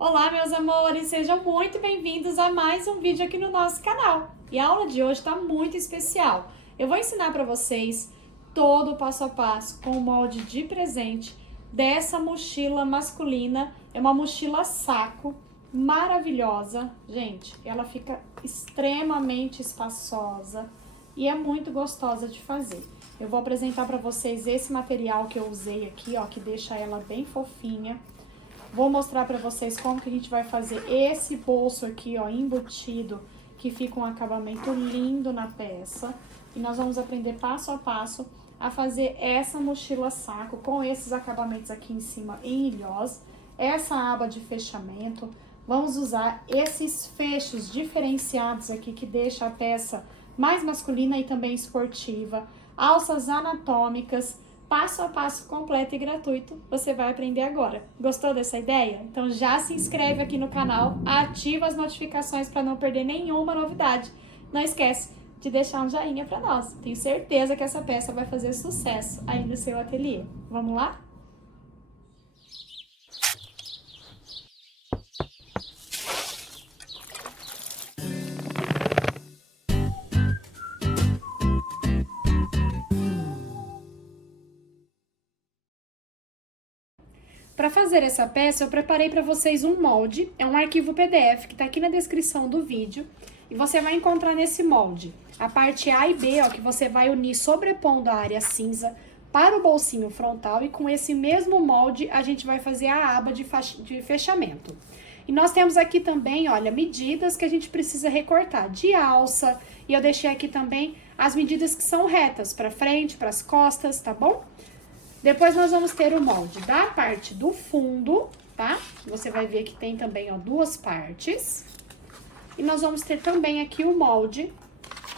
Olá, meus amores, sejam muito bem-vindos a mais um vídeo aqui no nosso canal. E a aula de hoje está muito especial. Eu vou ensinar para vocês todo o passo a passo com o molde de presente dessa mochila masculina. É uma mochila saco maravilhosa. Gente, ela fica extremamente espaçosa e é muito gostosa de fazer. Eu vou apresentar para vocês esse material que eu usei aqui, ó, que deixa ela bem fofinha. Vou mostrar para vocês como que a gente vai fazer esse bolso aqui, ó, embutido, que fica um acabamento lindo na peça. E nós vamos aprender passo a passo a fazer essa mochila saco com esses acabamentos aqui em cima em ilhós, essa aba de fechamento. Vamos usar esses fechos diferenciados aqui que deixa a peça mais masculina e também esportiva, alças anatômicas. Passo a passo completo e gratuito, você vai aprender agora. Gostou dessa ideia? Então já se inscreve aqui no canal, ativa as notificações para não perder nenhuma novidade. Não esquece de deixar um joinha para nós. Tenho certeza que essa peça vai fazer sucesso aí no seu ateliê. Vamos lá? Para fazer essa peça, eu preparei para vocês um molde, é um arquivo PDF que está aqui na descrição do vídeo, e você vai encontrar nesse molde a parte A e B, ó, que você vai unir sobrepondo a área cinza para o bolsinho frontal, e com esse mesmo molde a gente vai fazer a aba de fechamento. E nós temos aqui também, olha, medidas que a gente precisa recortar de alça, e eu deixei aqui também as medidas que são retas, para frente, para as costas, tá bom? Depois nós vamos ter o molde da parte do fundo, tá? Você vai ver que tem também, ó, duas partes. E nós vamos ter também aqui o molde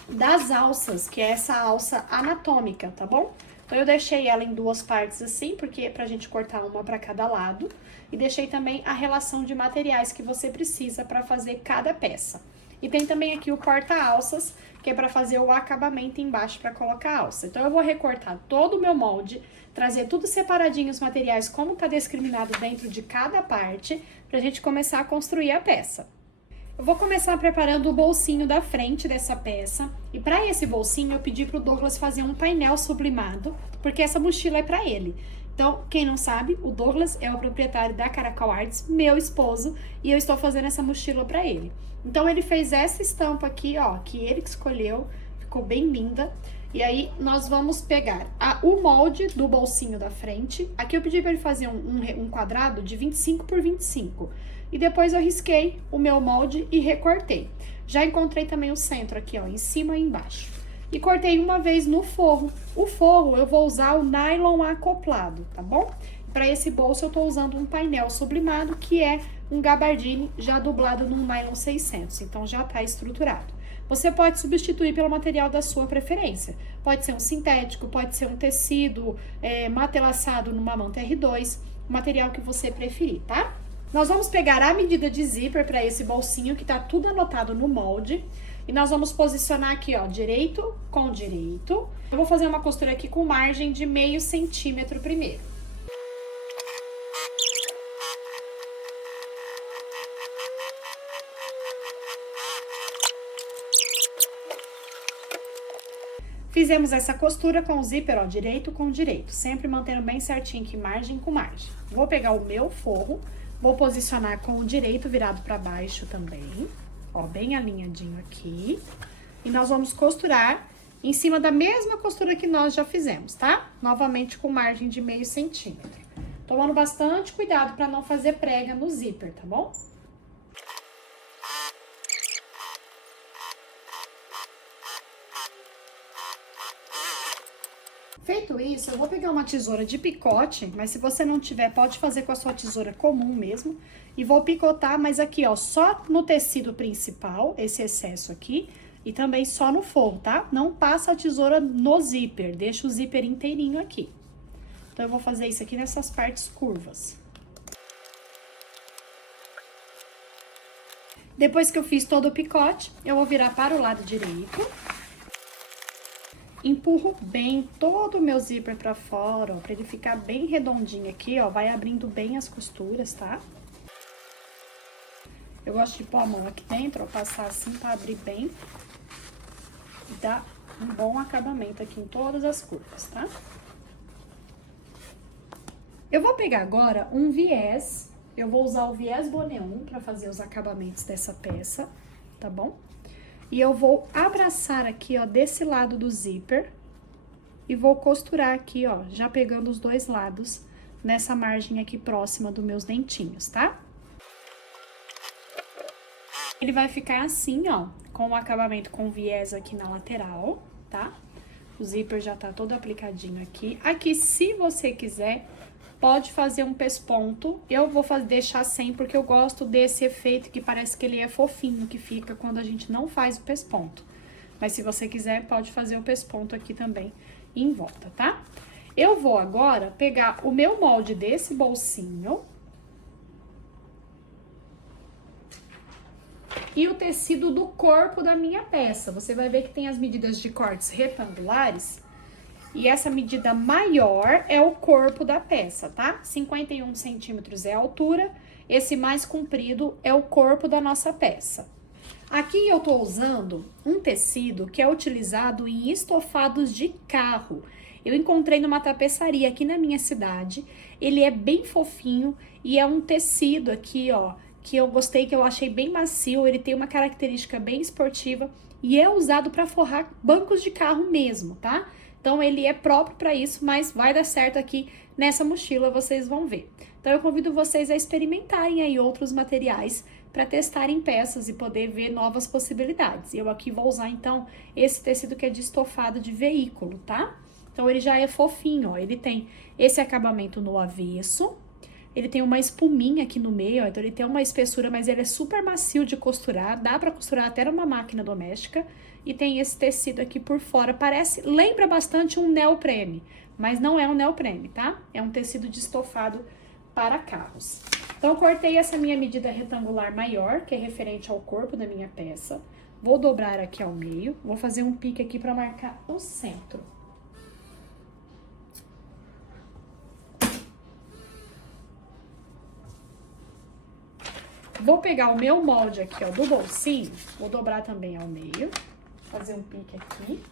das alças, que é essa alça anatômica, tá bom? Então, eu deixei ela em duas partes assim, porque é pra gente cortar uma pra cada lado. E deixei também a relação de materiais que você precisa pra fazer cada peça. E tem também aqui o porta-alças, que é para fazer o acabamento embaixo para colocar a alça. Então, eu vou recortar todo o meu molde, trazer tudo separadinho os materiais, como tá discriminado dentro de cada parte, pra gente começar a construir a peça. Eu vou começar preparando o bolsinho da frente dessa peça. E para esse bolsinho, eu pedi pro Douglas fazer um painel sublimado, porque essa mochila é para ele. Então, quem não sabe, o Douglas é o proprietário da Caracol Arts, meu esposo, e eu estou fazendo essa mochila para ele. Então, ele fez essa estampa aqui, ó, que ele que escolheu, ficou bem linda. E aí, nós vamos pegar o molde do bolsinho da frente. Aqui eu pedi para ele fazer um quadrado de 25 por 25. E depois eu risquei o meu molde e recortei. Já encontrei também o centro aqui, ó, em cima e embaixo. E cortei uma vez no forro. O forro eu vou usar o nylon acoplado, tá bom? Para esse bolso eu tô usando um painel sublimado, que é um gabardine já dublado num nylon 600, então já tá estruturado. Você pode substituir pelo material da sua preferência. Pode ser um sintético, pode ser um tecido matelaçado numa manta R2, o material que você preferir, tá? Nós vamos pegar a medida de zíper para esse bolsinho, que tá tudo anotado no molde. E nós vamos posicionar aqui, ó, direito com direito. Eu vou fazer uma costura aqui com margem de meio centímetro primeiro. Fizemos essa costura com o zíper, ó, direito com direito, sempre mantendo bem certinho aqui, margem com margem. Vou pegar o meu forro, vou posicionar com o direito virado para baixo também, ó, bem alinhadinho aqui. E nós vamos costurar em cima da mesma costura que nós já fizemos, tá? Novamente com margem de meio centímetro. Tomando bastante cuidado para não fazer prega no zíper, tá bom? Feito isso, eu vou pegar uma tesoura de picote, mas se você não tiver, pode fazer com a sua tesoura comum mesmo. E vou picotar, mas aqui, ó, só no tecido principal, esse excesso aqui, e também só no forro, tá? Não passa a tesoura no zíper, deixa o zíper inteirinho aqui. Então, eu vou fazer isso aqui nessas partes curvas. Depois que eu fiz todo o picote, eu vou virar para o lado direito. Empurro bem todo o meu zíper pra fora, ó, pra ele ficar bem redondinho aqui, ó, vai abrindo bem as costuras, tá? Eu gosto de pôr a mão aqui dentro, ó, passar assim pra abrir bem. E dar um bom acabamento aqui em todas as curvas, tá? Eu vou pegar agora um viés, eu vou usar o viés Boneon pra fazer os acabamentos dessa peça, tá bom? E eu vou abraçar aqui, ó, desse lado do zíper e vou costurar aqui, ó, já pegando os dois lados nessa margem aqui próxima dos meus dentinhos, tá? Ele vai ficar assim, ó, com o acabamento com viés aqui na lateral, tá? O zíper já tá todo aplicadinho aqui. Aqui, se você quiser, pode fazer um pesponto. Eu vou deixar sem, porque eu gosto desse efeito que parece que ele é fofinho, que fica quando a gente não faz o pesponto. Mas se você quiser, pode fazer o pesponto aqui também em volta, tá? Eu vou agora pegar o meu molde desse bolsinho e o tecido do corpo da minha peça. Você vai ver que tem as medidas de cortes retangulares e essa medida maior é o corpo da peça, tá? 51 centímetros é a altura, esse mais comprido é o corpo da nossa peça. Aqui eu tô usando um tecido que é utilizado em estofados de carro. Eu encontrei numa tapeçaria aqui na minha cidade, ele é bem fofinho e é um tecido aqui, ó, que eu gostei, que eu achei bem macio, ele tem uma característica bem esportiva e é usado para forrar bancos de carro mesmo, tá? Então ele é próprio para isso, mas vai dar certo aqui nessa mochila, vocês vão ver. Então eu convido vocês a experimentarem aí outros materiais para testarem peças e poder ver novas possibilidades. Eu aqui vou usar então esse tecido que é de estofado de veículo, tá? Então ele já é fofinho, ó, ele tem esse acabamento no avesso. Ele tem uma espuminha aqui no meio, ó, então ele tem uma espessura, mas ele é super macio de costurar, dá pra costurar até numa máquina doméstica. E tem esse tecido aqui por fora, lembra bastante um neoprene, mas não é um neoprene, tá? É um tecido de estofado para carros. Então, eu cortei essa minha medida retangular maior, que é referente ao corpo da minha peça. Vou dobrar aqui ao meio, vou fazer um pique aqui pra marcar o centro. Vou pegar o meu molde aqui, ó, do bolsinho, vou dobrar também ao meio, fazer um pique aqui.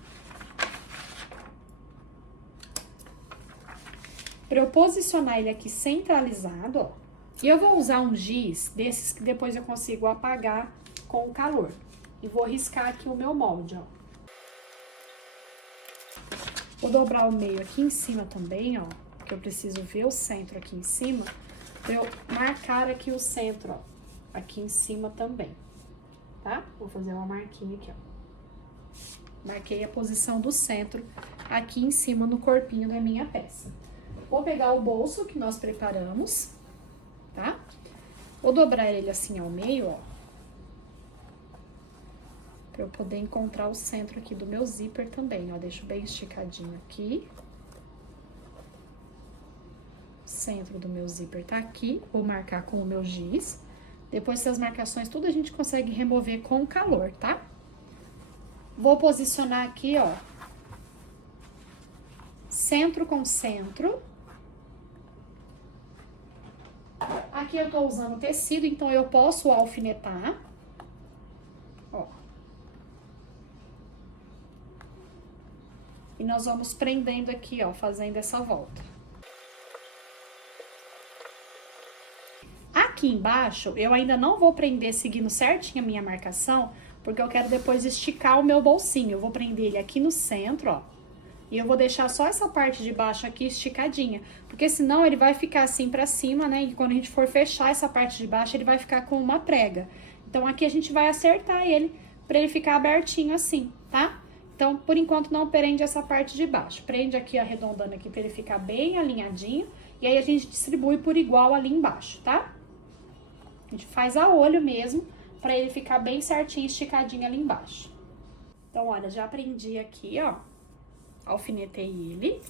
Para eu posicionar ele aqui centralizado, ó, e eu vou usar um giz desses que depois eu consigo apagar com o calor. E vou riscar aqui o meu molde, ó. Vou dobrar o meio aqui em cima também, ó, porque eu preciso ver o centro aqui em cima, pra eu marcar aqui o centro, ó. Aqui em cima também, tá? Vou fazer uma marquinha aqui, ó. Marquei a posição do centro aqui em cima no corpinho da minha peça. Vou pegar o bolso que nós preparamos, tá? Vou dobrar ele assim ao meio, ó. Pra eu poder encontrar o centro aqui do meu zíper também, ó. Deixo bem esticadinho aqui. O centro do meu zíper tá aqui. Vou marcar com o meu giz. Depois essas marcações, tudo a gente consegue remover com o calor, tá? Vou posicionar aqui, ó, centro com centro. Aqui eu tô usando tecido, então eu posso alfinetar, ó. E nós vamos prendendo aqui, ó, fazendo essa volta. Aqui embaixo, eu ainda não vou prender seguindo certinho a minha marcação, porque eu quero depois esticar o meu bolsinho. Eu vou prender ele aqui no centro, ó, e eu vou deixar só essa parte de baixo aqui esticadinha, porque senão ele vai ficar assim pra cima, né, e quando a gente for fechar essa parte de baixo, ele vai ficar com uma prega. Então, aqui a gente vai acertar ele pra ele ficar abertinho assim, tá? Então, por enquanto, não prende essa parte de baixo. Prende aqui, arredondando aqui, pra ele ficar bem alinhadinho, e aí a gente distribui por igual ali embaixo, tá? A gente faz a olho mesmo, pra ele ficar bem certinho, esticadinho ali embaixo. Então, olha, já prendi aqui, ó, alfinetei ele.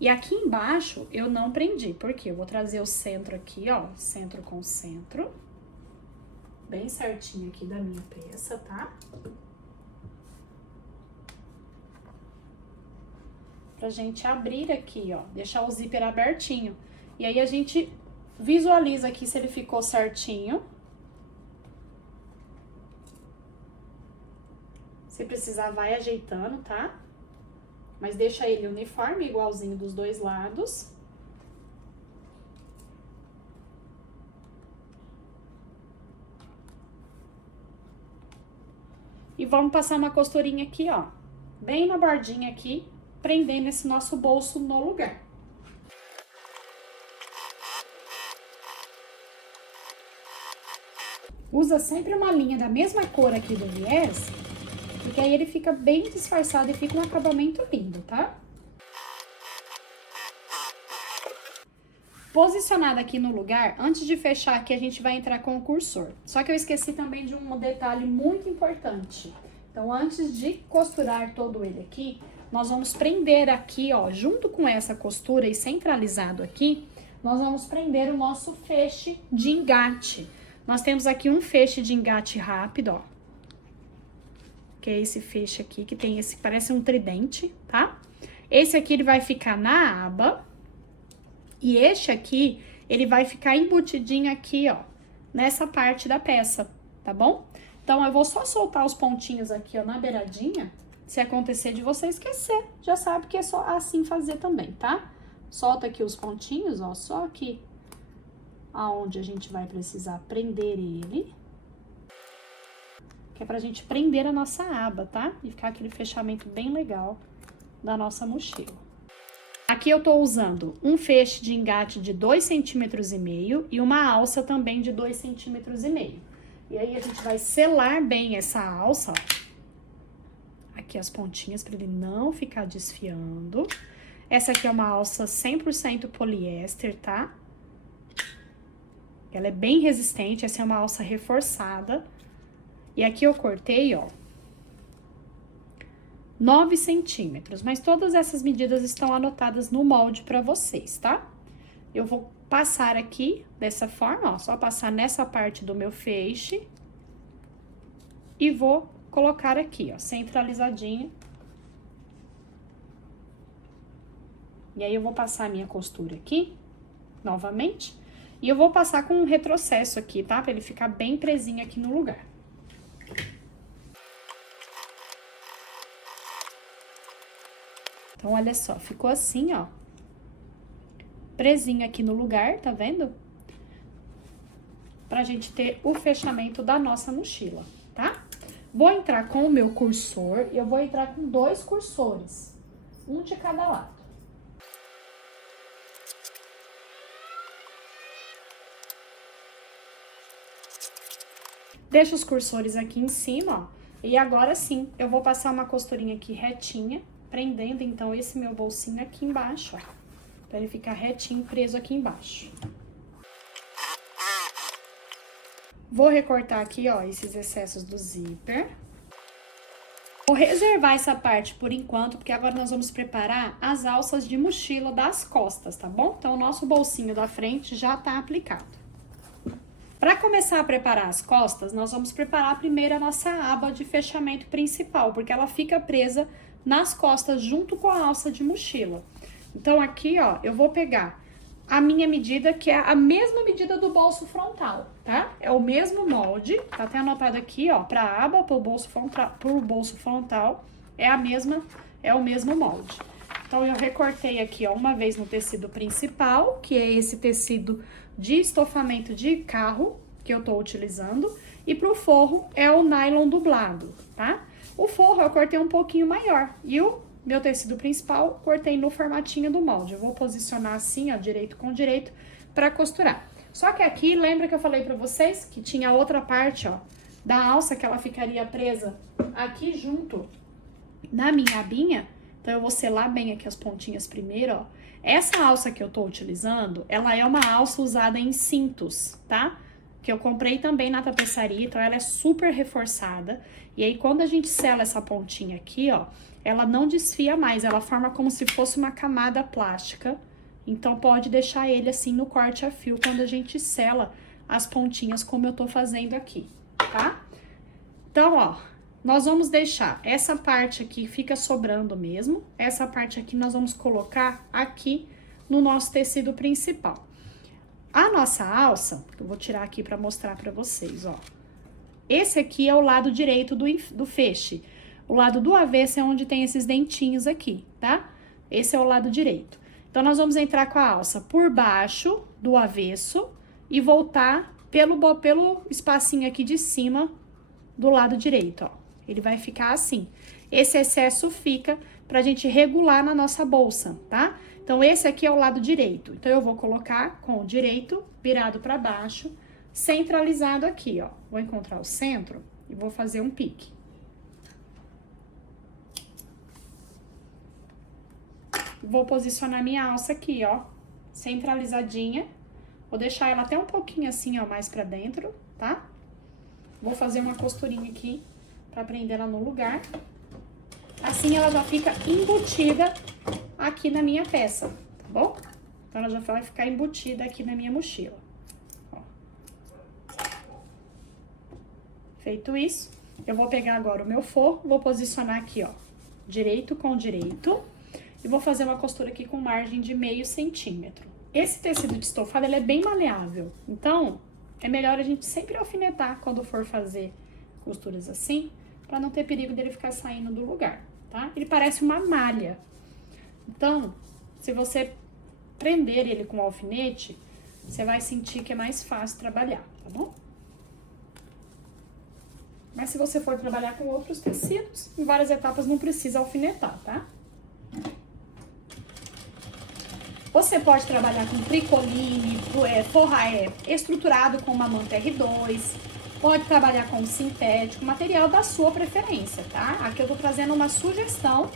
E aqui embaixo eu não prendi, porque eu vou trazer o centro aqui, ó, centro com centro. Bem certinho aqui da minha peça, tá? Pra gente abrir aqui, ó, deixar o zíper abertinho. E aí a gente visualiza aqui se ele ficou certinho. Se precisar, vai ajeitando, tá? Mas deixa ele uniforme, igualzinho dos dois lados. E vamos passar uma costurinha aqui, ó, bem na bordinha aqui, prendendo esse nosso bolso no lugar. Usa sempre uma linha da mesma cor aqui do viés, porque aí ele fica bem disfarçado e fica um acabamento lindo, tá? Posicionado aqui no lugar, antes de fechar aqui, a gente vai entrar com o cursor. Só que eu esqueci também de um detalhe muito importante. Então, antes de costurar todo ele aqui, nós vamos prender aqui, ó, junto com essa costura e centralizado aqui, nós vamos prender o nosso feixe de engate. Nós temos aqui um feixe de engate rápido, ó. Que é esse feixe aqui, que tem esse, parece um tridente, tá? Esse aqui, ele vai ficar na aba. E este aqui, ele vai ficar embutidinho aqui, ó, nessa parte da peça, tá bom? Então, eu vou só soltar os pontinhos aqui, ó, na beiradinha. Se acontecer de você esquecer, já sabe que é só assim fazer também, tá? Solta aqui os pontinhos, ó, só aqui aonde a gente vai precisar prender ele. Que é pra gente prender a nossa aba, tá? E ficar aquele fechamento bem legal da nossa mochila. Aqui eu tô usando um feixe de engate de 2,5 centímetros e uma alça também de 2,5 centímetros. E aí, a gente vai selar bem essa alça, ó. Aqui as pontinhas, para ele não ficar desfiando. Essa aqui é uma alça 100% poliéster, tá? Ela é bem resistente, essa é uma alça reforçada. E aqui eu cortei, ó, 9 centímetros, mas todas essas medidas estão anotadas no molde para vocês, tá? Eu vou passar aqui dessa forma, ó, só passar nessa parte do meu feixe e vou colocar aqui, ó, centralizadinho. E aí, eu vou passar a minha costura aqui, novamente, e eu vou passar com um retrocesso aqui, tá? Pra ele ficar bem presinho aqui no lugar. Então, olha só, ficou assim, ó, presinho aqui no lugar, tá vendo? Pra gente ter o fechamento da nossa mochila, tá? Vou entrar com o meu cursor e eu vou entrar com 2 cursores, um de cada lado. Deixa os cursores aqui em cima, ó, e agora sim, eu vou passar uma costurinha aqui retinha, prendendo, então, esse meu bolsinho aqui embaixo, ó, pra ele ficar retinho, preso aqui embaixo. Vou recortar aqui, ó, esses excessos do zíper. Vou reservar essa parte por enquanto, porque agora nós vamos preparar as alças de mochila das costas, tá bom? Então, o nosso bolsinho da frente já tá aplicado. Para começar a preparar as costas, nós vamos preparar primeiro a nossa aba de fechamento principal, porque ela fica presa nas costas junto com a alça de mochila. Então, aqui, ó, eu vou pegar a minha medida, que é a mesma medida do bolso frontal, tá? É o mesmo molde, tá até anotado aqui, ó, pra aba, pro bolso frontal, é o mesmo molde. Então, eu recortei aqui, ó, uma vez no tecido principal, que é esse tecido de estofamento de carro, que eu tô utilizando, e pro forro é o nylon dublado, tá? O forro eu cortei um pouquinho maior e o meu tecido principal cortei no formatinho do molde. Eu vou posicionar assim, ó, direito com direito, pra costurar. Só que aqui, lembra que eu falei pra vocês que tinha outra parte, ó, da alça que ela ficaria presa aqui junto na minha abinha? Então, eu vou selar bem aqui as pontinhas primeiro, ó. Essa alça que eu tô utilizando, ela é uma alça usada em cintos, tá? Que eu comprei também na tapeçaria, então ela é super reforçada. E aí, quando a gente sela essa pontinha aqui, ó, ela não desfia mais, ela forma como se fosse uma camada plástica. Então, pode deixar ele assim no corte a fio quando a gente sela as pontinhas, como eu tô fazendo aqui, tá? Então, ó, nós vamos deixar essa parte aqui, fica sobrando mesmo. Essa parte aqui nós vamos colocar aqui no nosso tecido principal. A nossa alça, eu vou tirar aqui pra mostrar pra vocês, ó. Esse aqui é o lado direito do feixe. O lado do avesso é onde tem esses dentinhos aqui, tá? Esse é o lado direito. Então, nós vamos entrar com a alça por baixo do avesso e voltar pelo espacinho aqui de cima do lado direito, ó. Ele vai ficar assim. Esse excesso fica pra gente regular na nossa bolsa, tá? Então, esse aqui é o lado direito. Então, eu vou colocar com o direito virado pra baixo, centralizado aqui, ó. Vou encontrar o centro e vou fazer um pique. Vou posicionar minha alça aqui, ó, centralizadinha. Vou deixar ela até um pouquinho assim, ó, mais pra dentro, tá? Vou fazer uma costurinha aqui pra prender ela no lugar. Assim ela já fica embutida aqui na minha peça, tá bom? Então, ela já vai ficar embutida aqui na minha mochila. Ó. Feito isso, eu vou pegar agora o meu forro, vou posicionar aqui, ó, direito com direito. E vou fazer uma costura aqui com margem de meio centímetro. Esse tecido de estofado, ele é bem maleável. Então, é melhor a gente sempre alfinetar quando for fazer costuras assim, pra não ter perigo dele ficar saindo do lugar, tá? Ele parece uma malha. Então, se você prender ele com o alfinete, você vai sentir que é mais fácil trabalhar, tá bom? Mas se você for trabalhar com outros tecidos, em várias etapas não precisa alfinetar, tá? Você pode trabalhar com tricoline, forrar estruturado com uma manta R2, pode trabalhar com sintético, material da sua preferência, tá? Aqui eu tô trazendo uma sugestão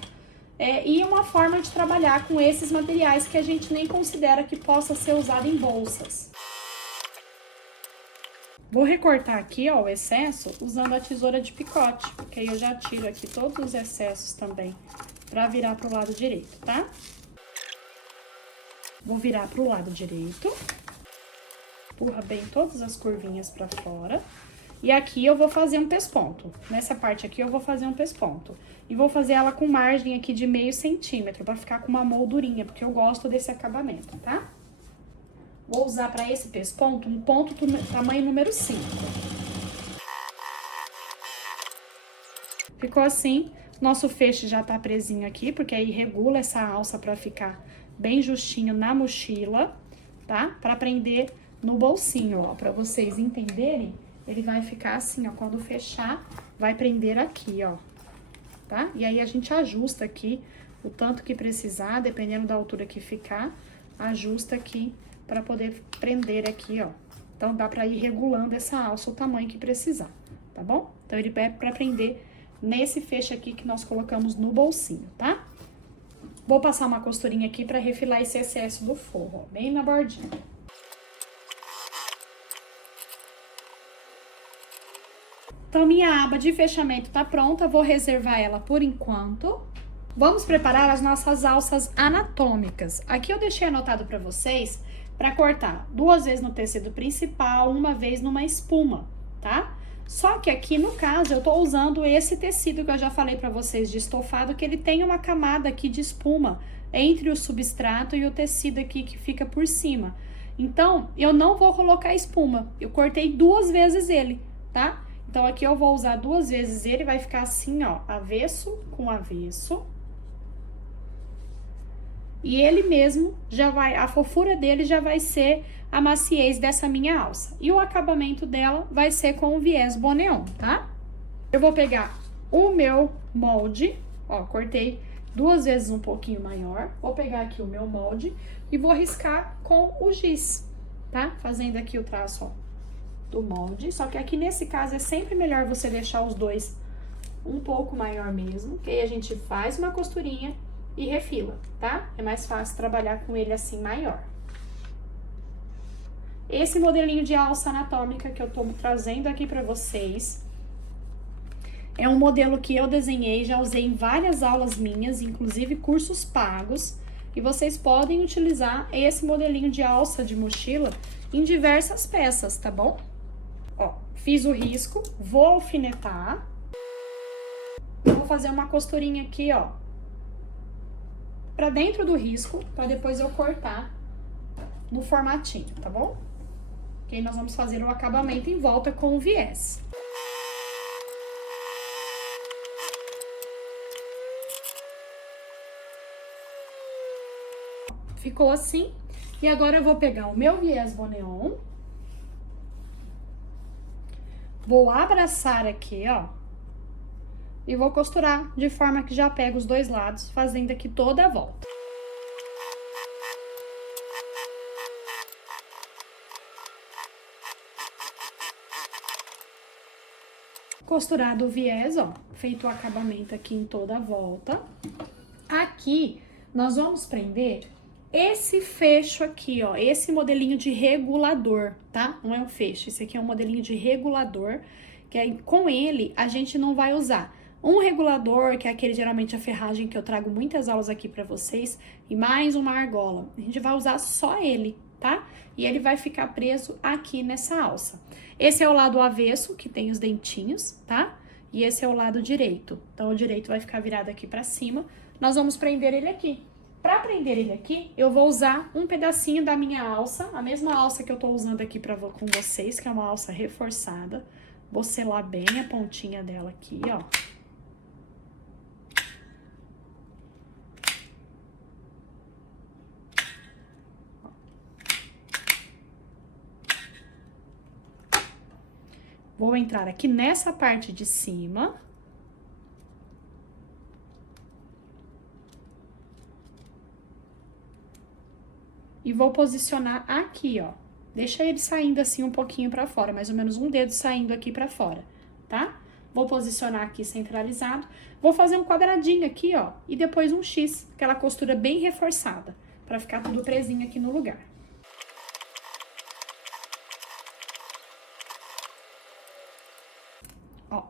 e uma forma de trabalhar com esses materiais que a gente nem considera que possa ser usado em bolsas. Vou recortar aqui, ó, o excesso usando a tesoura de picote, porque aí eu já tiro aqui todos os excessos também pra virar pro lado direito, tá? Vou virar pro lado direito, empurra bem todas as curvinhas pra fora. E aqui eu vou fazer um pesponto. Nessa parte aqui eu vou fazer um pesponto. E vou fazer ela com margem aqui de meio centímetro, pra ficar com uma moldurinha, porque eu gosto desse acabamento, tá? Vou usar pra esse pesponto um ponto tamanho número 5. Ficou assim, nosso feixe já tá presinho aqui, porque aí regula essa alça pra ficar bem justinho na mochila, tá? Pra prender no bolsinho, ó, pra vocês entenderem, ele vai ficar assim, ó, quando fechar, vai prender aqui, ó, tá? E aí a gente ajusta aqui o tanto que precisar, dependendo da altura que ficar, ajusta aqui pra poder prender aqui, ó. Então, dá pra ir regulando essa alça, o tamanho que precisar, tá bom? Então, ele é pra prender nesse feixe aqui que nós colocamos no bolsinho, tá? Vou passar uma costurinha aqui pra refilar esse excesso do forro, ó, bem na bordinha. Então, minha aba de fechamento tá pronta, vou reservar ela por enquanto. Vamos preparar as nossas alças anatômicas. Aqui eu deixei anotado pra vocês pra cortar 2 vezes no tecido principal, 1 vez numa espuma, tá? Só que aqui, no caso, eu tô usando esse tecido que eu já falei pra vocês de estofado, que ele tem uma camada aqui de espuma entre o substrato e o tecido aqui que fica por cima. Então, eu não vou colocar espuma, eu cortei 2 vezes ele, tá? Então, aqui eu vou usar 2 vezes ele, vai ficar assim, ó, avesso com avesso. E ele mesmo já vai, a fofura dele já vai ser a maciez dessa minha alça. E o acabamento dela vai ser com o viés boneon, tá? Eu vou pegar o meu molde, ó, cortei 2 vezes um pouquinho maior. Vou pegar aqui o meu molde e vou riscar com o giz, tá? Fazendo aqui o traço, ó, do molde. Só que aqui nesse caso é sempre melhor você deixar os dois um pouco maior mesmo, que aí a gente faz uma costurinha e refila, tá? É mais fácil trabalhar com ele assim maior. Esse modelinho de alça anatômica que eu tô trazendo aqui pra vocês é um modelo que eu desenhei, já usei em várias aulas minhas, inclusive cursos pagos, e vocês podem utilizar esse modelinho de alça de mochila em diversas peças, tá bom? Ó, fiz o risco, vou alfinetar, vou fazer uma costurinha aqui, ó, pra dentro do risco, pra depois eu cortar no formatinho, tá bom? Que aí nós vamos fazer o acabamento em volta com o viés. ficou assim. E agora eu vou pegar o meu viés boneon. Vou abraçar aqui, ó. E vou costurar de forma que já pega os dois lados, fazendo aqui toda a volta. Costurado o viés, ó, feito o acabamento aqui em toda a volta. Aqui, nós vamos prender esse fecho aqui, ó, esse modelinho de regulador, tá? Não é um fecho, esse aqui é um modelinho de regulador, que aí com ele a gente não vai usar um regulador, que é aquele geralmente a ferragem que eu trago muitas aulas aqui pra vocês, e mais uma argola. A gente vai usar só ele, tá? E ele vai ficar preso aqui nessa alça. Esse é o lado avesso, que tem os dentinhos, tá? E esse é o lado direito. Então, o direito vai ficar virado aqui pra cima. Nós vamos prender ele aqui. Pra prender ele aqui, eu vou usar um pedacinho da minha alça, a mesma alça que eu tô usando aqui com vocês, que é uma alça reforçada. Vou selar bem a pontinha dela aqui, ó. Vou entrar aqui nessa parte de cima. E vou posicionar aqui, ó. Deixa ele saindo assim um pouquinho pra fora, mais ou menos um dedo saindo aqui pra fora, tá? Vou posicionar aqui centralizado. Vou fazer um quadradinho aqui, ó, e depois um X, aquela costura bem reforçada, pra ficar tudo presinho aqui no lugar. Ó,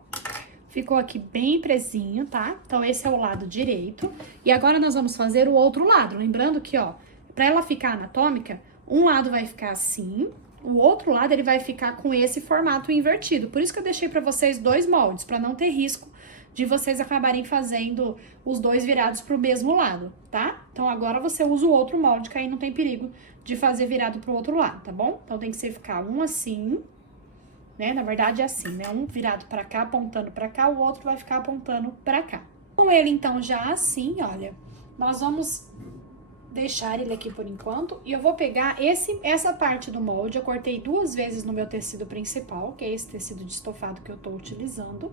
ficou aqui bem presinho, tá? Então, esse é o lado direito. E agora, nós vamos fazer o outro lado. Lembrando que, ó, pra ela ficar anatômica, um lado vai ficar assim, o outro lado ele vai ficar com esse formato invertido. Por isso que eu deixei pra vocês dois moldes, pra não ter risco de vocês acabarem fazendo os dois virados pro mesmo lado, tá? Então, agora você usa o outro molde, que aí não tem perigo de fazer virado pro outro lado, tá bom? Então, tem que ser ficar um assim, né? Na verdade, é assim, né? Um virado pra cá, apontando pra cá, o outro vai ficar apontando pra cá. Com ele, então, já assim, olha, nós vamos deixar ele aqui por enquanto, e eu vou pegar essa parte do molde, eu cortei 2 vezes no meu tecido principal, que é esse tecido de estofado que eu tô utilizando.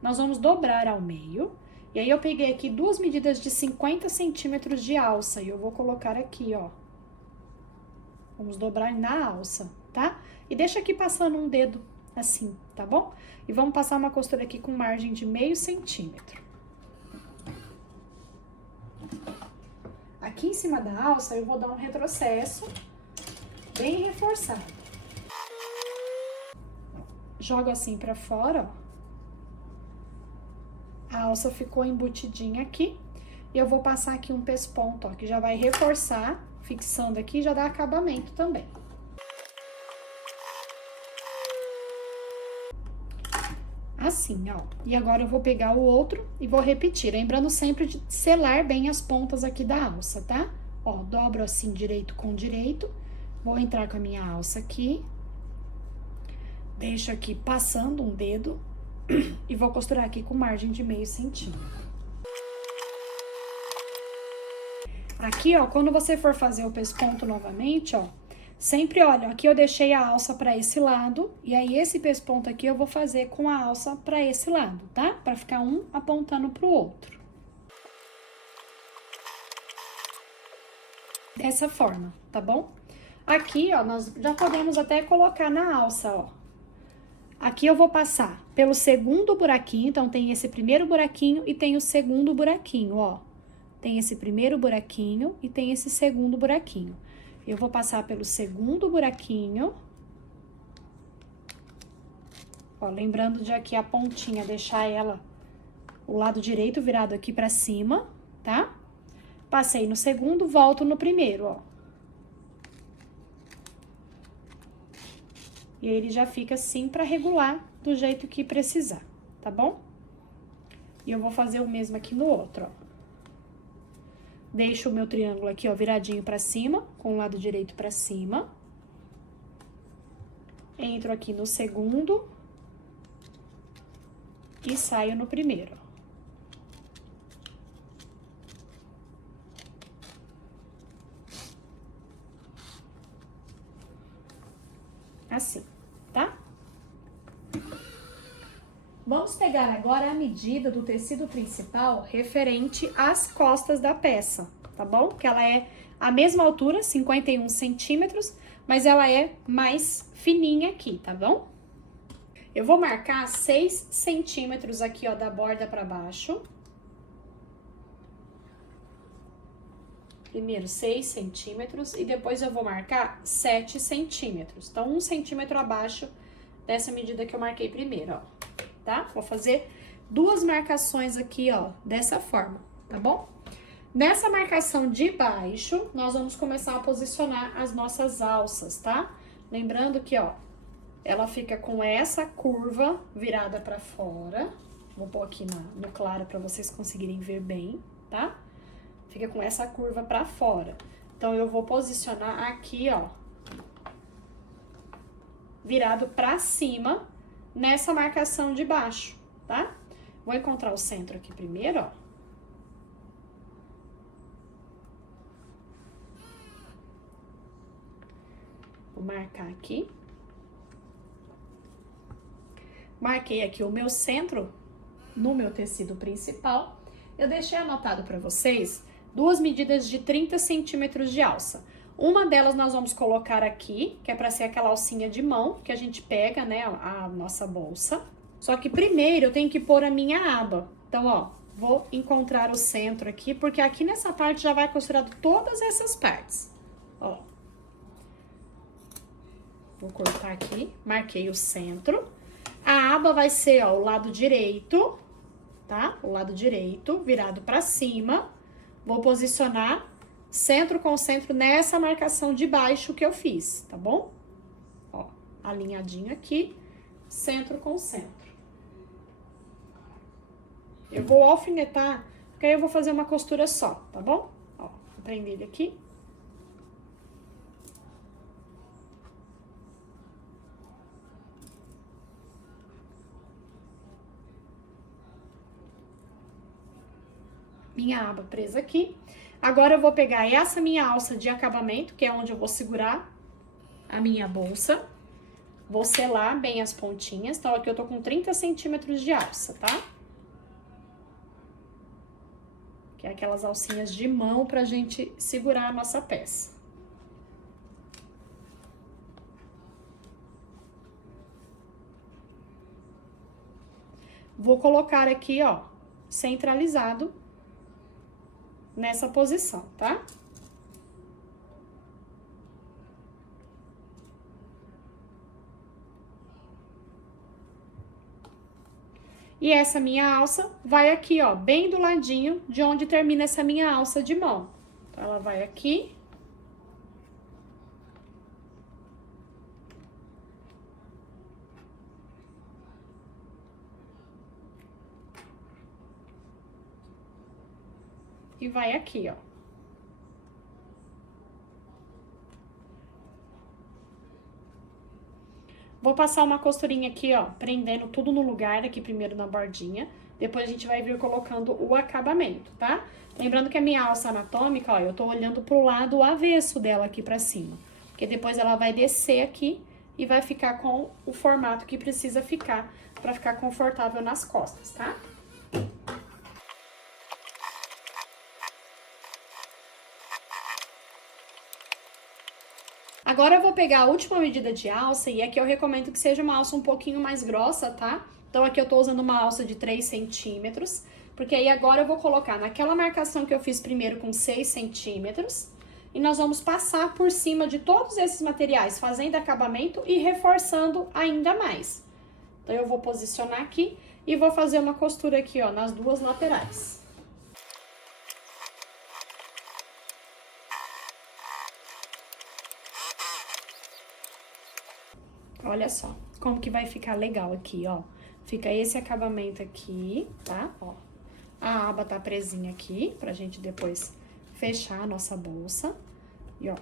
Nós vamos dobrar ao meio, e aí eu peguei aqui 2 medidas de 50 centímetros de alça, e eu vou colocar aqui, ó. Vamos dobrar na alça, tá? E deixa aqui passando um dedo assim, tá bom? E vamos passar uma costura aqui com margem de meio centímetro. Aqui em cima da alça, eu vou dar um retrocesso bem reforçado. Jogo assim pra fora, ó. A alça ficou embutidinha aqui. E eu vou passar aqui um pesponto, ó, que já vai reforçar, fixando aqui e já dá acabamento também. Assim, ó. E agora eu vou pegar o outro e vou repetir, lembrando sempre de selar bem as pontas aqui da alça, tá? Ó, dobro assim direito com direito, vou entrar com a minha alça aqui, deixo aqui passando um dedo e vou costurar aqui com margem de meio centímetro. Aqui, ó, quando você for fazer o pesponto novamente, ó, sempre, olha, aqui eu deixei a alça pra esse lado, e aí esse pesponto aqui eu vou fazer com a alça pra esse lado, tá? Pra ficar um apontando pro outro. Dessa forma, tá bom? Aqui, ó, nós já podemos até colocar na alça, ó. Aqui eu vou passar pelo segundo buraquinho, então tem esse primeiro buraquinho e tem o segundo buraquinho, ó. Tem esse primeiro buraquinho e tem esse segundo buraquinho. Eu vou passar pelo segundo buraquinho. Ó, lembrando de aqui a pontinha, deixar ela, o lado direito virado aqui pra cima, tá? Passei no segundo, volto no primeiro, ó. E aí, ele já fica assim pra regular do jeito que precisar, tá bom? E eu vou fazer o mesmo aqui no outro, ó. Deixo o meu triângulo aqui, ó, viradinho pra cima, com o lado direito pra cima. Entro aqui no segundo. E saio no primeiro. assim, tá? Vamos pegar agora a medida do tecido principal referente às costas da peça, tá bom? Que ela é a mesma altura, 51 centímetros, mas ela é mais fininha aqui, tá bom? Eu vou marcar 6 centímetros aqui, ó, da borda pra baixo. Primeiro 6 centímetros e depois eu vou marcar 7 centímetros. Então, 1 centímetro abaixo dessa medida que eu marquei primeiro, ó, tá? Vou fazer 2 marcações aqui, ó, dessa forma, tá bom? Nessa marcação de baixo, nós vamos começar a posicionar as nossas alças, tá? Lembrando que, ó, ela fica com essa curva virada pra fora. Vou pôr aqui no claro pra vocês conseguirem ver bem, tá? Fica com essa curva pra fora. Então, eu vou posicionar aqui, ó, virado pra cima, nessa marcação de baixo, tá? Vou encontrar o centro aqui primeiro, ó. Vou marcar aqui. Marquei aqui o meu centro no meu tecido principal. Eu deixei anotado para vocês 2 medidas de 30 centímetros de alça. Uma delas nós vamos colocar aqui, que é para ser aquela alcinha de mão, que a gente pega, né, a nossa bolsa. Só que primeiro eu tenho que pôr a minha aba. Então, ó, vou encontrar o centro aqui, porque aqui nessa parte já vai costurado todas essas partes. Ó. Vou cortar aqui, marquei o centro. A aba vai ser, ó, o lado direito, tá? O lado direito, virado pra cima. Vou posicionar centro com centro nessa marcação de baixo que eu fiz, tá bom? Ó, alinhadinho aqui, centro com centro. Eu vou alfinetar, porque aí eu vou fazer uma costura só, tá bom? Ó, vou prender ele aqui. Minha aba presa aqui. Agora eu vou pegar essa minha alça de acabamento, que é onde eu vou segurar a minha bolsa. Vou selar bem as pontinhas. Então, aqui eu tô com 30 centímetros de alça, tá? Que é aquelas alcinhas de mão pra gente segurar a nossa peça. Vou colocar aqui, ó, centralizado nessa posição, tá? E essa minha alça vai aqui, ó, bem do ladinho de onde termina essa minha alça de mão. Então, ela vai aqui. E vai aqui, ó. Vou passar uma costurinha aqui, ó, prendendo tudo no lugar, aqui primeiro na bordinha. Depois a gente vai vir colocando o acabamento, tá? Lembrando que a minha alça anatômica, ó, eu tô olhando pro lado avesso dela aqui pra cima. Porque depois ela vai descer aqui e vai ficar com o formato que precisa ficar, pra ficar confortável nas costas, tá? Agora eu vou pegar a última medida de alça e aqui eu recomendo que seja uma alça um pouquinho mais grossa, tá? Então aqui eu tô usando uma alça de 3 centímetros, porque aí agora eu vou colocar naquela marcação que eu fiz primeiro com 6 centímetros e nós vamos passar por cima de todos esses materiais, fazendo acabamento e reforçando ainda mais. Então eu vou posicionar aqui e vou fazer uma costura aqui, ó, nas duas laterais. Olha só, como que vai ficar legal aqui, ó. Fica esse acabamento aqui, tá? Ó, a aba tá presinha aqui, pra gente depois fechar a nossa bolsa. E, ó,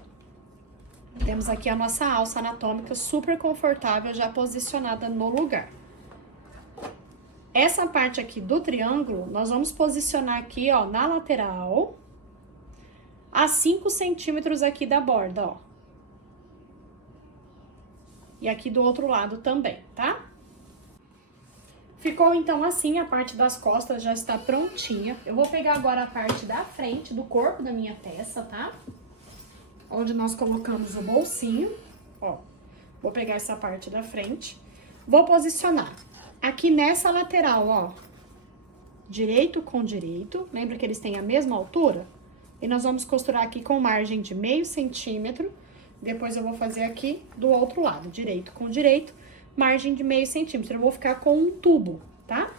temos aqui a nossa alça anatômica super confortável, já posicionada no lugar. Essa parte aqui do triângulo, nós vamos posicionar aqui, ó, na lateral, a 5 centímetros aqui da borda, ó. E aqui do outro lado também, tá? Ficou então assim, a parte das costas já está prontinha. Eu vou pegar agora a parte da frente, do corpo da minha peça, tá? Onde nós colocamos o bolsinho, ó. Vou pegar essa parte da frente. Vou posicionar aqui nessa lateral, ó. Direito com direito. Lembra que eles têm a mesma altura? E nós vamos costurar aqui com margem de meio centímetro. Depois eu vou fazer aqui do outro lado, direito com direito, margem de meio centímetro. Eu vou ficar com um tubo, tá?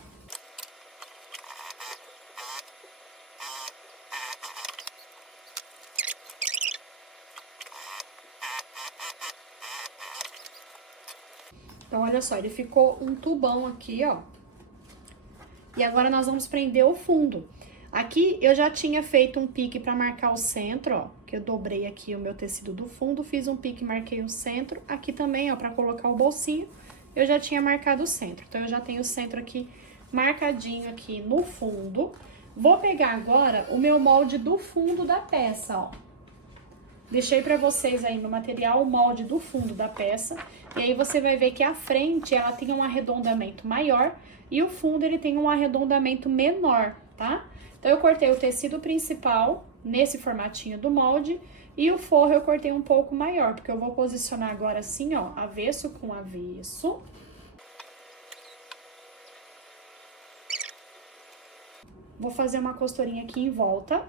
Então, olha só, ele ficou um tubão aqui, ó. E agora nós vamos prender o fundo. Aqui eu já tinha feito um pique pra marcar o centro, ó. Que eu dobrei aqui o meu tecido do fundo, fiz um pique e marquei o centro. Aqui também, ó, pra colocar o bolsinho, eu já tinha marcado o centro. Então, eu já tenho o centro aqui marcadinho aqui no fundo. Vou pegar agora o meu molde do fundo da peça, ó. Deixei pra vocês aí no material o molde do fundo da peça. E aí, você vai ver que a frente, ela tem um arredondamento maior e o fundo, ele tem um arredondamento menor, tá? Então, eu cortei o tecido principal nesse formatinho do molde e o forro eu cortei um pouco maior, porque eu vou posicionar agora assim, ó, avesso com avesso. Vou fazer uma costurinha aqui em volta,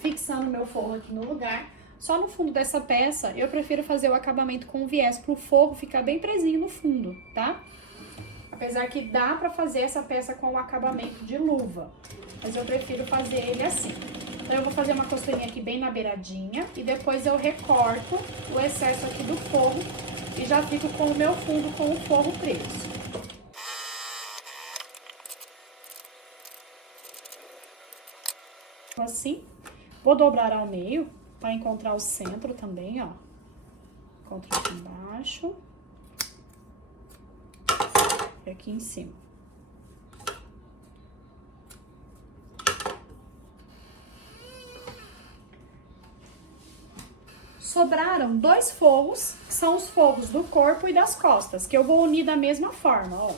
fixando meu forro aqui no lugar. Só no fundo dessa peça, eu prefiro fazer o acabamento com viés pro forro ficar bem presinho no fundo, tá? Apesar que dá pra fazer essa peça com o acabamento de luva, mas eu prefiro fazer ele assim. Então, eu vou fazer uma costurinha aqui bem na beiradinha e depois eu recorto o excesso aqui do forro e já fico com o meu fundo com o forro preso. Assim, vou dobrar ao meio para encontrar o centro também, ó. Encontro aqui embaixo. E aqui em cima. Sobraram dois forros, que são os forros do corpo e das costas, que eu vou unir da mesma forma, ó.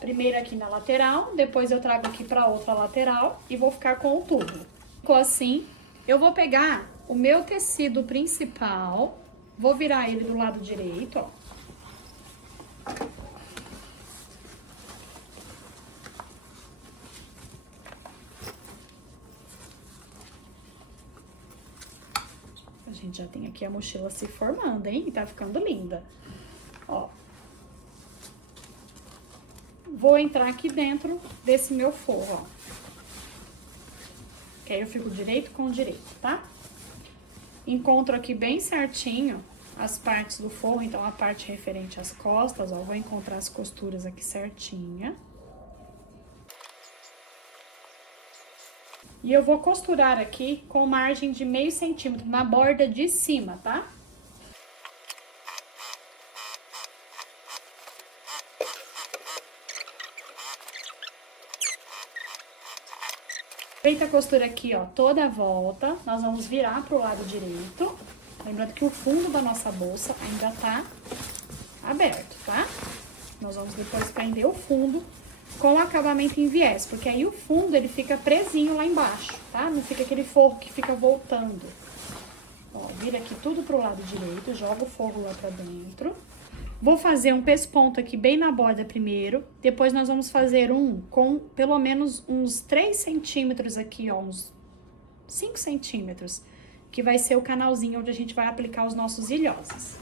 Primeiro aqui na lateral, depois eu trago aqui pra outra lateral e vou ficar com o tubo. Ficou assim. Eu vou pegar o meu tecido principal, vou virar ele do lado direito, ó. A gente já tem aqui a mochila se formando, hein? E tá ficando linda. Ó. Vou entrar aqui dentro desse meu forro, ó. Que aí eu fico direito com direito, tá? Encontro aqui bem certinho as partes do forro, então a parte referente às costas, ó. Vou encontrar as costuras aqui certinha. E eu vou costurar aqui com margem de meio centímetro na borda de cima, tá? Feita a costura aqui, ó, toda a volta, nós vamos virar pro lado direito. Lembrando que o fundo da nossa bolsa ainda tá aberto, tá? Nós vamos depois prender o fundo com o acabamento em viés, porque aí o fundo, ele fica presinho lá embaixo, tá? Não fica aquele forro que fica voltando. Ó, vira aqui tudo pro lado direito, joga o forro lá pra dentro. Vou fazer um pesponto aqui bem na borda primeiro, depois nós vamos fazer um com pelo menos uns 3 centímetros aqui, ó, uns 5 centímetros, que vai ser o canalzinho onde a gente vai aplicar os nossos ilhosos.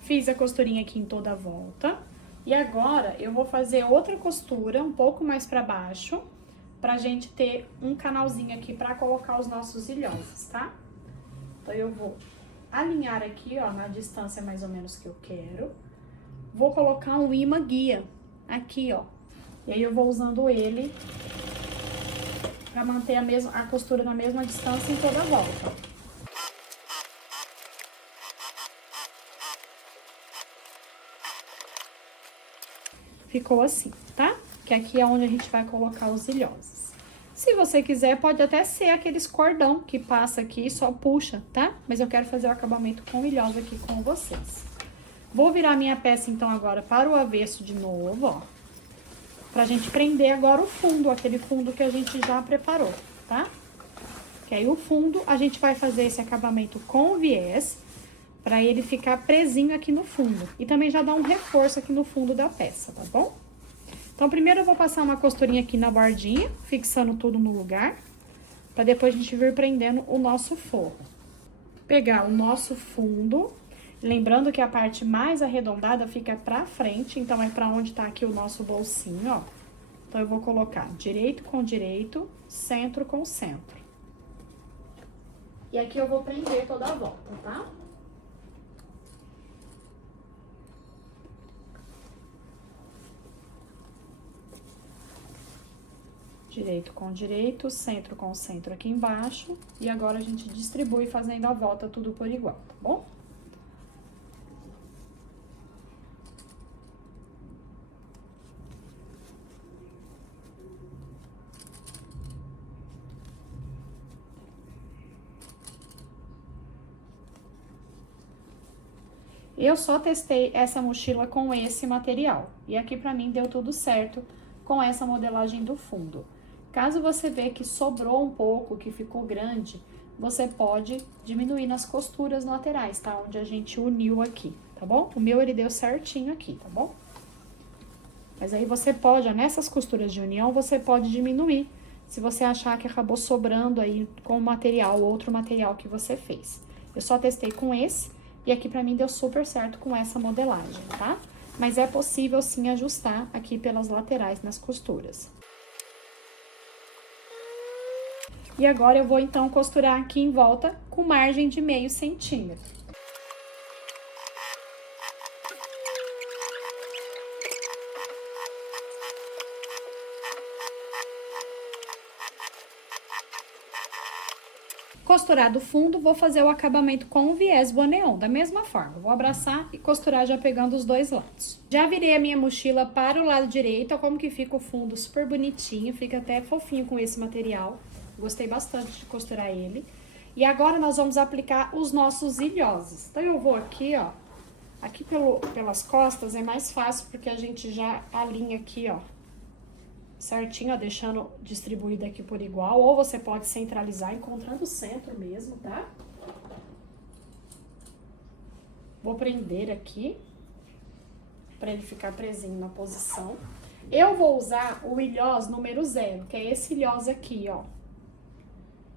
Fiz a costurinha aqui em toda a volta. E agora, eu vou fazer outra costura, um pouco mais pra baixo, pra gente ter um canalzinho aqui pra colocar os nossos ilhosos, tá? Então, eu vou alinhar aqui, ó, na distância mais ou menos que eu quero. Vou colocar um imã guia aqui, ó. E aí, eu vou usando ele pra manter a costura na mesma distância em toda a volta. Ficou assim, tá? que aqui é onde a gente vai colocar os ilhosos. Se você quiser, pode até ser aqueles cordão que passa aqui e só puxa, tá? Mas eu quero fazer o acabamento com ilhosa aqui com vocês. Vou virar minha peça, então, agora para o avesso de novo, ó. Pra gente prender agora o fundo, aquele fundo que a gente já preparou, tá? Que aí o fundo, a gente vai fazer esse acabamento com viés, pra ele ficar presinho aqui no fundo. E também já dá um reforço aqui no fundo da peça, tá bom? Então, primeiro eu vou passar uma costurinha aqui na bordinha, fixando tudo no lugar, pra depois a gente vir prendendo o nosso forro. Pegar o nosso fundo, lembrando que a parte mais arredondada fica pra frente, então é pra onde tá aqui o nosso bolsinho, ó. Então, eu vou colocar direito com direito, centro com centro. E aqui eu vou prender toda a volta, tá? Direito com direito, centro com centro aqui embaixo. E agora a gente distribui fazendo a volta tudo por igual, tá bom? Eu só testei essa mochila com esse material. E aqui pra mim deu tudo certo com essa modelagem do fundo. Caso você vê que sobrou um pouco, que ficou grande, você pode diminuir nas costuras laterais, tá? Onde a gente uniu aqui, tá bom? O meu, ele deu certinho aqui, tá bom? Mas aí você pode, ó, nessas costuras de união, você pode diminuir, se você achar que acabou sobrando aí com o material, outro material que você fez. Eu só testei com esse, e aqui pra mim deu super certo com essa modelagem, tá? Mas é possível, sim, ajustar aqui pelas laterais nas costuras. E agora eu vou, então, costurar aqui em volta com margem de meio centímetro. Costurado o fundo, vou fazer o acabamento com o viés boneon, da mesma forma. Vou abraçar e costurar já pegando os dois lados. Já virei a minha mochila para o lado direito, ó, como que fica o fundo super bonitinho, fica até fofinho com esse material. Gostei bastante de costurar ele. E agora nós vamos aplicar os nossos ilhosos. Então, eu vou aqui, ó, aqui pelas costas é mais fácil, porque a gente já alinha aqui, ó, certinho, ó, deixando distribuído aqui por igual. Ou você pode centralizar, encontrando o centro mesmo, tá? Vou prender aqui, pra ele ficar presinho na posição. Eu vou usar o ilhós número 0, que é esse ilhós aqui, ó.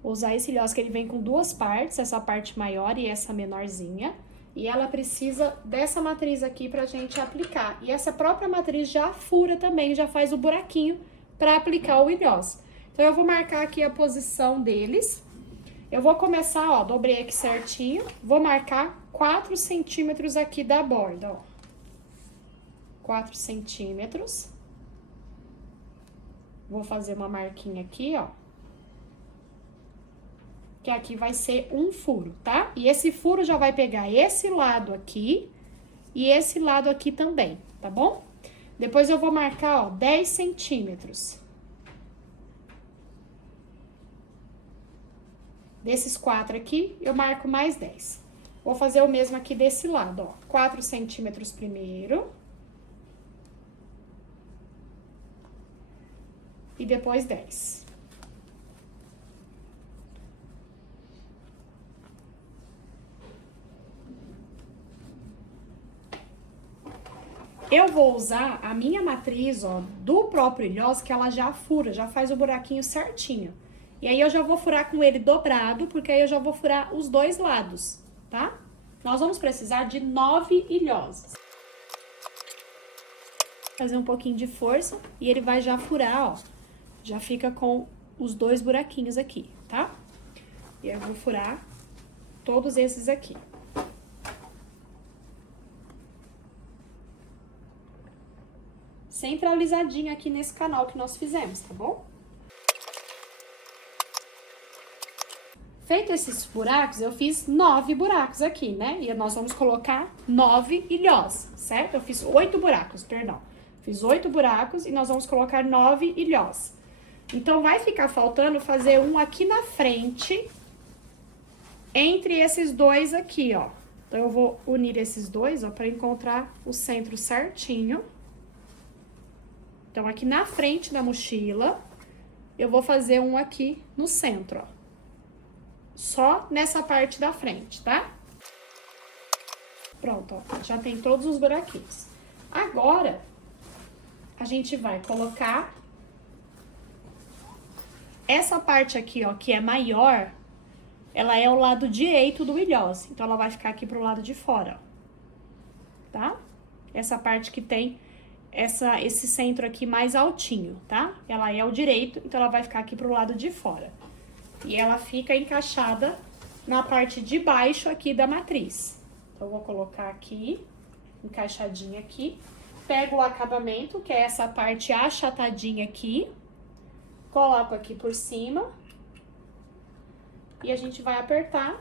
Vou usar esse ilhós que ele vem com duas partes, essa parte maior e essa menorzinha. E ela precisa dessa matriz aqui pra gente aplicar. E essa própria matriz já fura também, já faz o buraquinho pra aplicar o ilhós. Então, eu vou marcar aqui a posição deles. Eu vou começar, ó, dobrei aqui certinho. Vou marcar 4 centímetros aqui da borda, ó. 4 centímetros. Vou fazer uma marquinha aqui, ó. Que aqui vai ser um furo, tá? E esse furo já vai pegar esse lado aqui e esse lado aqui também, tá bom? Depois eu vou marcar, ó, 10 centímetros. Desses 4 aqui, eu marco mais 10. Vou fazer o mesmo aqui desse lado, ó. 4 centímetros primeiro. E depois 10. Eu vou usar a minha matriz, ó, do próprio ilhós, que ela já fura, já faz o buraquinho certinho. E aí, eu já vou furar com ele dobrado, porque aí eu já vou furar os dois lados, tá? Nós vamos precisar de 9 ilhoses. Fazer um pouquinho de força e ele vai já furar, ó. Já fica com os dois buraquinhos aqui, tá? E eu vou furar todos esses aqui. Centralizadinho aqui nesse canal que nós fizemos, tá bom? Feito esses buracos, eu fiz 9 buracos aqui, né? E nós vamos colocar 9 ilhós, certo? Eu fiz 8 buracos, perdão. Fiz 8 buracos e nós vamos colocar 9 ilhós. Então, vai ficar faltando fazer um aqui na frente, entre esses dois aqui, ó. Então, eu vou unir esses dois, ó, pra encontrar o centro certinho. Então, aqui na frente da mochila, eu vou fazer um aqui no centro, ó. Só nessa parte da frente, tá? Pronto, ó, já tem todos os buraquinhos. Agora, a gente vai colocar essa parte aqui, ó, que é maior, ela é o lado direito do ilhós. Então, ela vai ficar aqui pro lado de fora, ó. Tá? Essa parte que tem esse centro aqui mais altinho, tá? Ela é o direito, então ela vai ficar aqui pro lado de fora. E ela fica encaixada na parte de baixo aqui da matriz. Então, eu vou colocar aqui, encaixadinha aqui. Pego o acabamento, que é essa parte achatadinha aqui. Coloco aqui por cima. E a gente vai apertar.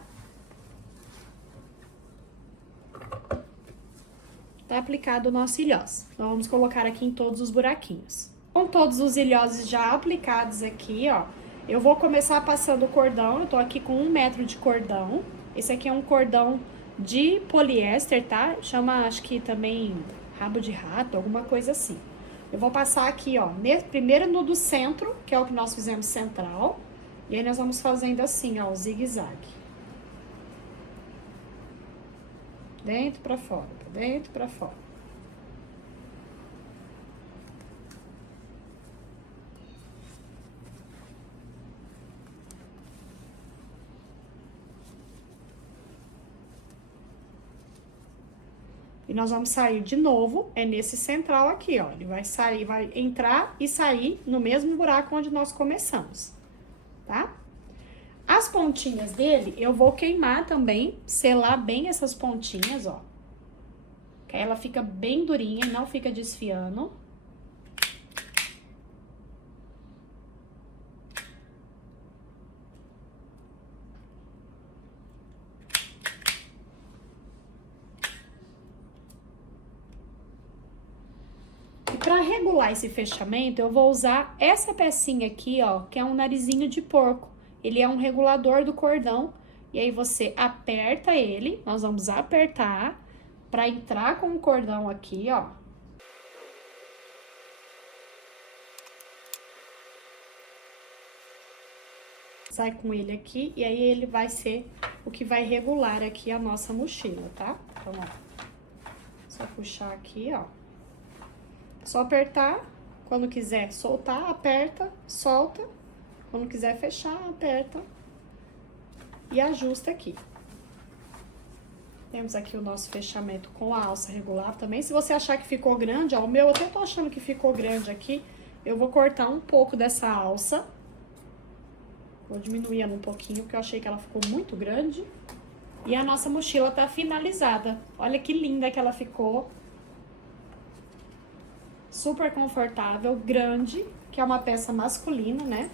Tá aplicado o nosso ilhós. Então, vamos colocar aqui em todos os buraquinhos. Com todos os ilhoses já aplicados aqui, ó, eu vou começar passando o cordão. Eu tô aqui com 1 metro de cordão. Esse aqui é um cordão de poliéster, tá? Chama, acho que também, rabo de rato, alguma coisa assim. Eu vou passar aqui, ó, primeiro no do centro, que é o que nós fizemos central. E aí, nós vamos fazendo assim, ó, o zigue-zague. Dentro pra fora, pra dentro pra fora. E nós vamos sair de novo, é nesse central aqui, ó. Ele vai sair, vai entrar e sair no mesmo buraco onde nós começamos, tá? As pontinhas dele, eu vou queimar também, selar bem essas pontinhas, ó. Que aí ela fica bem durinha e não fica desfiando. E pra regular esse fechamento, eu vou usar essa pecinha aqui, ó, que é um narizinho de porco. Ele é um regulador do cordão, e aí você aperta ele, nós vamos apertar pra entrar com o cordão aqui, ó. Sai com ele aqui, e aí ele vai ser o que vai regular aqui a nossa mochila, tá? Então, ó, só puxar aqui, ó. Só apertar, quando quiser soltar, aperta, solta. Quando quiser fechar, aperta e ajusta aqui. Temos aqui o nosso fechamento com a alça regular também. Se você achar que ficou grande, ó, o meu eu até tô achando que ficou grande aqui, eu vou cortar um pouco dessa alça. Vou diminuir ela um pouquinho, porque eu achei que ela ficou muito grande. E a nossa mochila tá finalizada. Olha que linda que ela ficou. Super confortável, grande, que é uma peça masculina, né?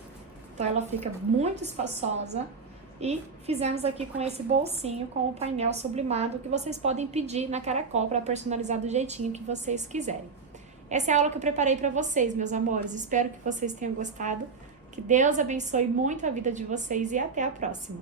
Então, ela fica muito espaçosa. E fizemos aqui com esse bolsinho, com o painel sublimado, que vocês podem pedir na Caracol para personalizar do jeitinho que vocês quiserem. Essa é a aula que eu preparei para vocês, meus amores. Espero que vocês tenham gostado. Que Deus abençoe muito a vida de vocês e até a próxima.